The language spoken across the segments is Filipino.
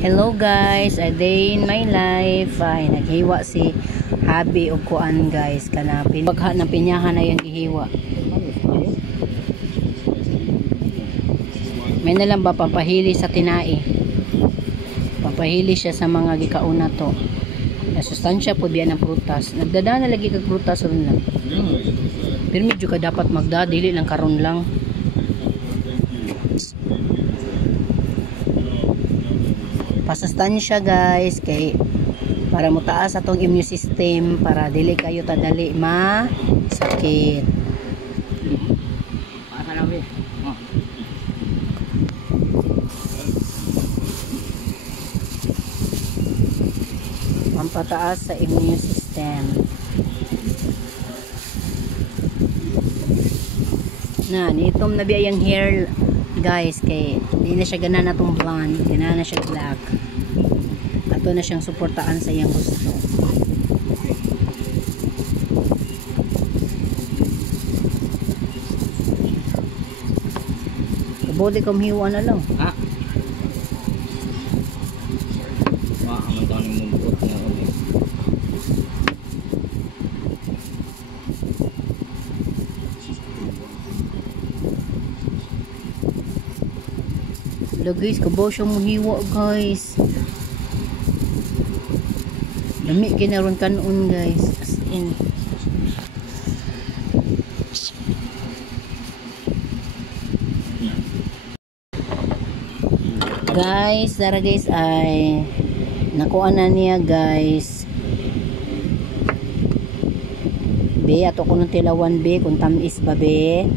Hello guys, a day in my life. Ay, naghiwa si Habi og kuan guys, kanapin. Pagha na pinyahan na yung gihiwa. May na lang ba pampahili sa tinai? Pampahili siya sa mga gikauna to. Nasustansya po biya ng prutas. Nagdadana lagi kag prutas ron lang. Pero medyo ka dapat magdadili lang karon lang. Pasustansya guys kay para mo taas atong immune system para dili kayo tadali sakit. Pampataas sa immune system. Na nitom na biya yung hair guys kay hindi na siya gana na itong blonde, gana na siya black. Ato na siyang suportaan sa iyang gusto. Kabodi kong hiwa na lang. Ha? Maaman daw ng mumbot na ulit. Hello guys, kabaw siya muhiwa guys. Dami kinaroon kanon guys. As in. Guys, tara guys ay nakuha na niya guys. Be, ato ko nung tilawan be, kung tamis ba be.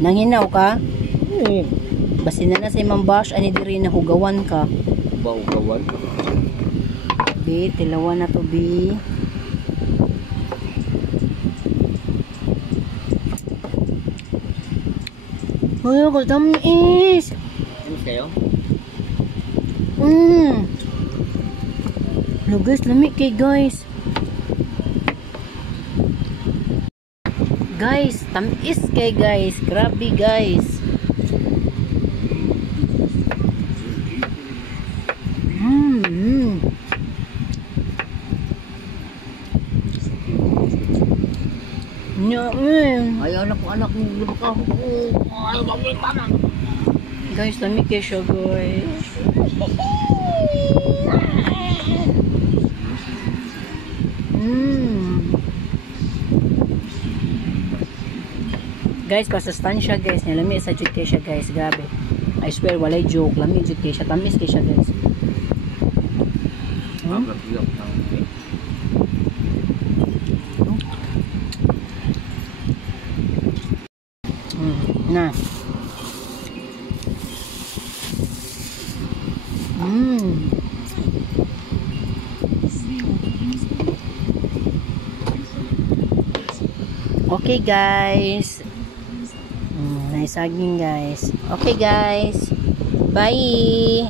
Nanginaw ka? Basin na sa imang bash ani diri na hugawan ka. Hugawan? Be, tilawan na to be. Hoy, ko tamis. Tamis kayo? Lugas lamig kay guys. Guys, tamis kay guys. Grabe guys. Ayaw na po anak mo lubak ako. Ayaw ba may tanan? Guys, lamig kay siya guys. Guys, pasustansya guys. Nilamig sa jud kay siya guys. Grabe. I swear, walay joke. Lamig jud kay siya. Tamis kay siya guys. Na. Okay guys. Nice saging guys. Okay guys. Bye.